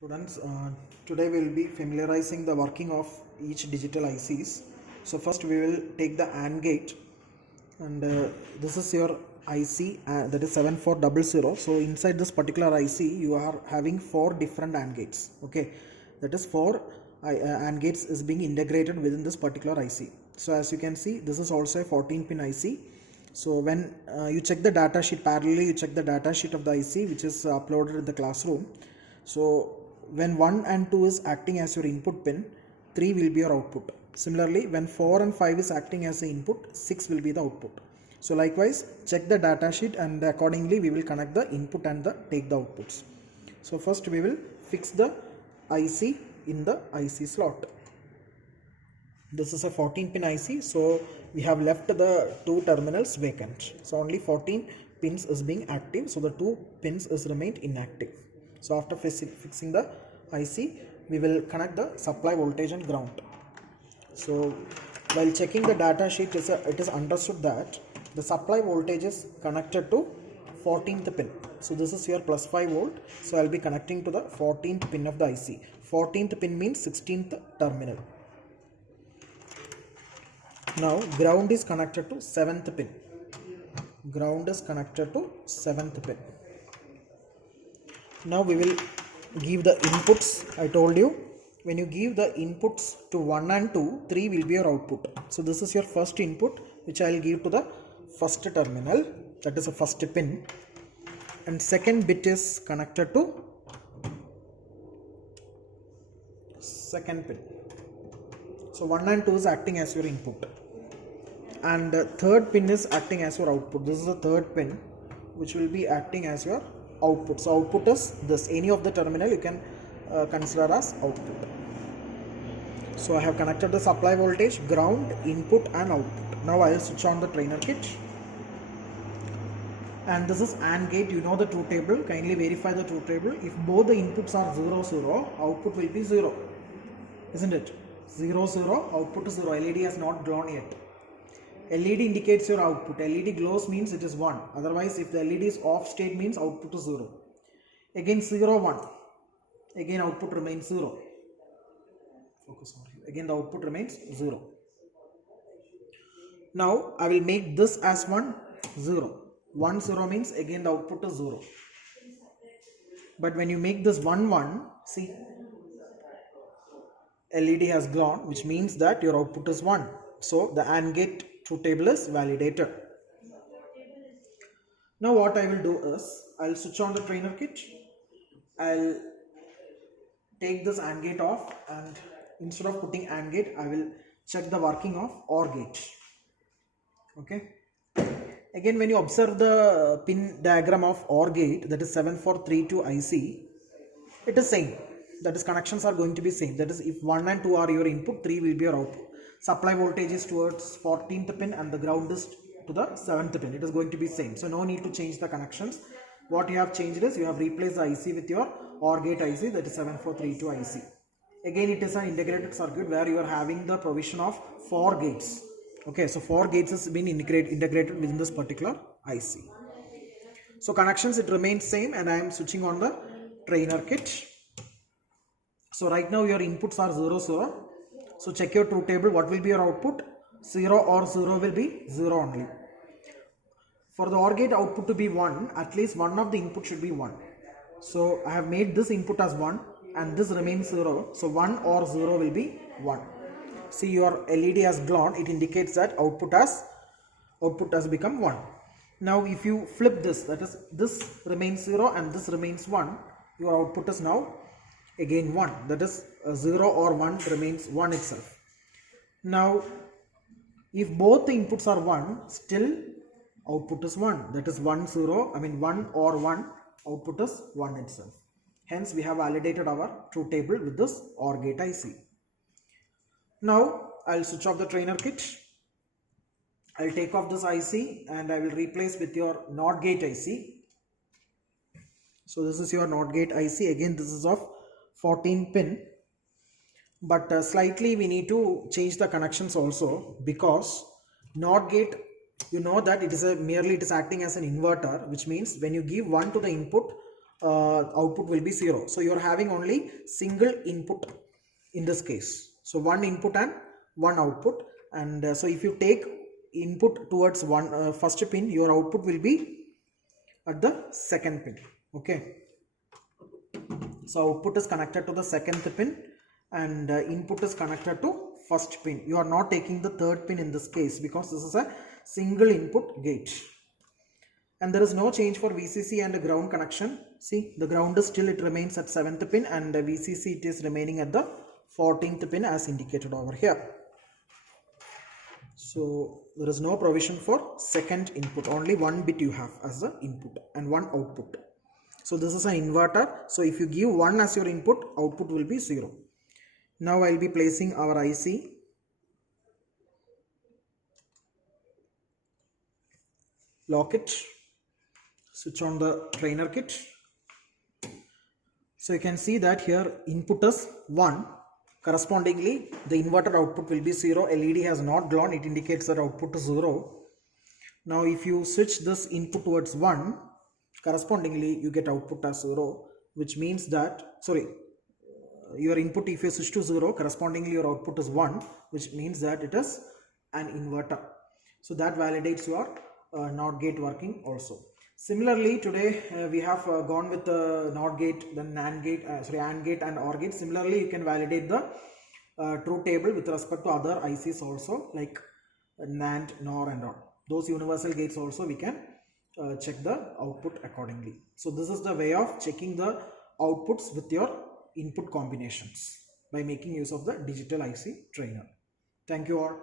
Students, today we will be familiarizing the working of each digital ICs. So first we will take the AND gate, and this is your IC that is 7400. So inside this particular IC you are having 4 different AND gates. Okay, that is 4 AND gates is being integrated within this particular IC. So as you can see, this is also a 14 pin IC. So when you check the data sheet, parallelly you check the data sheet of the IC which is uploaded in the classroom. So when 1 and 2 is acting as your input pin, 3 will be your output. Similarly, when 4 and 5 is acting as the input, 6 will be the output. So likewise, check the data sheet and accordingly we will connect the input and take the outputs. So first we will fix the IC in the IC slot. This is a 14 pin IC, so we have left the 2 terminals vacant. So only 14 pins is being active, so the 2 pins is remained inactive. So after fixing the IC, we will connect the supply voltage and ground. So while checking the data sheet, it is understood that the supply voltage is connected to 14th pin. So this is your plus 5 volt. So I will be connecting to the 14th pin of the IC. 14th pin means 16th terminal. Now ground is connected to 7th pin. Ground is connected to 7th pin. Now we will give the inputs. I told you, when you give the inputs to 1 and 2, 3 will be your output. So this is your first input which I will give to the first terminal, that is the first pin, and second bit is connected to second pin. So 1 and 2 is acting as your input, and third pin is acting as your output. This is the third pin which will be acting as your output. So output is this, any of the terminal you can consider as output. So I have connected the supply voltage, ground, input and output. Now I will switch on the trainer kit, and this is AND gate. You know the truth table. Kindly verify the truth table. If both the inputs are 0 0, output will be 0, isn't it? 0 0, output is 0. LED has not glowed yet. LED indicates your output. LED glows means it is 1. Otherwise, if the LED is off state means output is 0. Again 0 1. Again output remains 0. Focus on here. Again the output remains 0. Now I will make this as 1 0. 1 0 means again the output is 0. But when you make this 1 1, see, LED has glowed, which means that your output is 1. So the AND gate truth table is validated. Now what I will do is, I will switch on the trainer kit. I will take this AND gate off, and instead of putting AND gate, I will check the working of OR gate. Okay. Again, when you observe the pin diagram of OR gate, that is 7432 IC, it is same. That is, connections are going to be same. That is, if 1 and 2 are your input, 3 will be your output. Supply voltage is towards 14th pin and the ground is to the 7th pin. It is going to be same. So no need to change the connections. What you have changed is you have replaced the IC with your OR gate IC, that is 7432 IC. Again, it is an integrated circuit where you are having the provision of 4 gates. Okay, so 4 gates has been integrated within this particular IC. So connections, it remains same, and I am switching on the trainer kit. So right now your inputs are 0 0. So check your truth table. What will be your output? 0 or 0 will be 0 only. For the OR gate output to be 1, at least one of the input should be 1. So I have made this input as 1 and this remains 0. So 1 or 0 will be 1. See, your LED has glowed. It indicates that output has become 1. Now if you flip this, that is, this remains 0 and this remains 1, your output is now again 1. That is, 0 or 1 remains 1 itself. Now if both the inputs are 1, still output is 1. That is 1 or 1, output is 1 itself. Hence we have validated our truth table with this OR gate IC. Now I will switch off the trainer kit. I will take off this IC and I will replace with your NOT gate IC. So this is your NOT gate IC. Again, this is of 14 pin, but slightly we need to change the connections also, because NOT gate, you know that it is acting as an inverter, which means when you give 1 to the input, output will be 0. So you are having only single input in this case. So one input and one output, and so if you take input towards one first pin, your output will be at the second pin. Okay, so output is connected to the second pin and input is connected to first pin. You are not taking the third pin in this case because this is a single input gate. And there is no change for VCC and ground connection. See, the ground is still, it remains at 7th pin, and the VCC it is remaining at the 14th pin as indicated over here. So there is no provision for second input, only one bit you have as the input and one output. So this is an inverter. So if you give 1 as your input, output will be 0. Now I will be placing our IC. Lock it. Switch on the trainer kit. So you can see that here input is 1. Correspondingly, the inverter output will be 0. LED has not glowed. It indicates that output is 0. Now if you switch this input towards 1, correspondingly you get output as 0, which means that, your input, if you switch to 0, correspondingly your output is 1, which means that it is an inverter. So that validates your NOT gate working also. Similarly, today we have gone with the NOT gate, then AND gate, AND gate and OR gate. Similarly, you can validate the truth table with respect to other ICs also, like NAND, NOR and all. Those universal gates also we can check the output accordingly. So this is the way of checking the outputs with your input combinations by making use of the digital IC trainer. Thank you all.